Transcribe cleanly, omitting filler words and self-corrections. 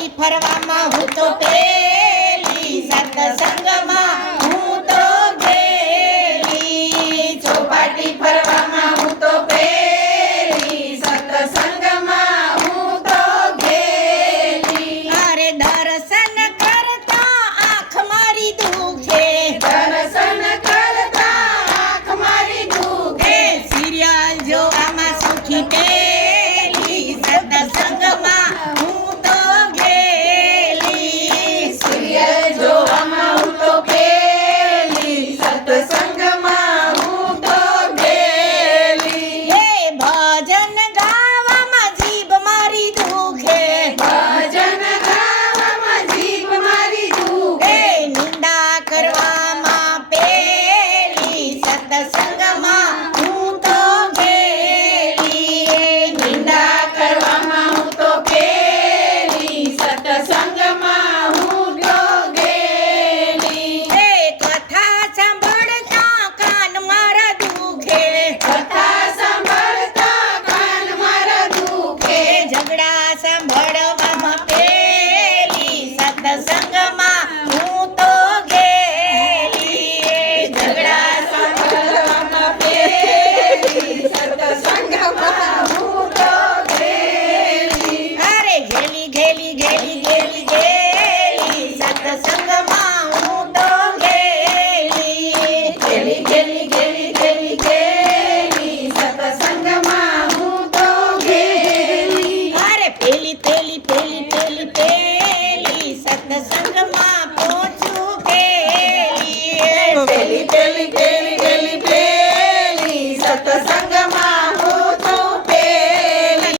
ચોપાટી ફરવામાં હું તો પેલી, સત્સંગમાં હું તો ગેલી. ચોપાટી ફરવામાં હું તો પેલી, સત્સંગમાં હું તો ગેલી. અરે દર્શન કરતા આંખ મારી દુખે, દર્શન કરતા આંખ મારી દુખે. સિરિયલ જોવામાં સૌથી પેલી, સત્સંગમાં હું તો ગેલી. સિરિયલ જોવામાં હું તો પેલી, સત્સંગમાં હું તો ગેલી. હે ભજન ગાવામાં જીભ મારી દુખે, ભજન ગાવામાં જીભ મારી દુખે. નિંદા કરવામાં પેલી, સત્સંગમાં હું તો ગેલી. નિંદા કરવામાં હું તો પેલી, સત્સંગમાં હું તો ગેલી. હે કથા સાંભળતા કાન મારા દુખે, કથા સાંભળતા કાન મારા દુખે. ઝઘડા સાંભળવામાં પેલી, સત્સંગમાં હું તો ગેલી. ઝઘડા સાંભળવામાં પેલી, સત્સંગમાં હું તો ગેલી. અરે ગેલી ગેલી ગેલી ગેલી ગેલી, સત્સંગમાં હું તો ગેલી. ગેલી ગેલી ગેલી ગેલી ગેલી, સત્સંગમાં હું તો ગેલી. અરે પેલી પેલી પેલી પેલી પેલી, સત્સંગમાં પહોંચું પેલી. પેલી પેલી પેલી પેલી પેલી, સત્સંગ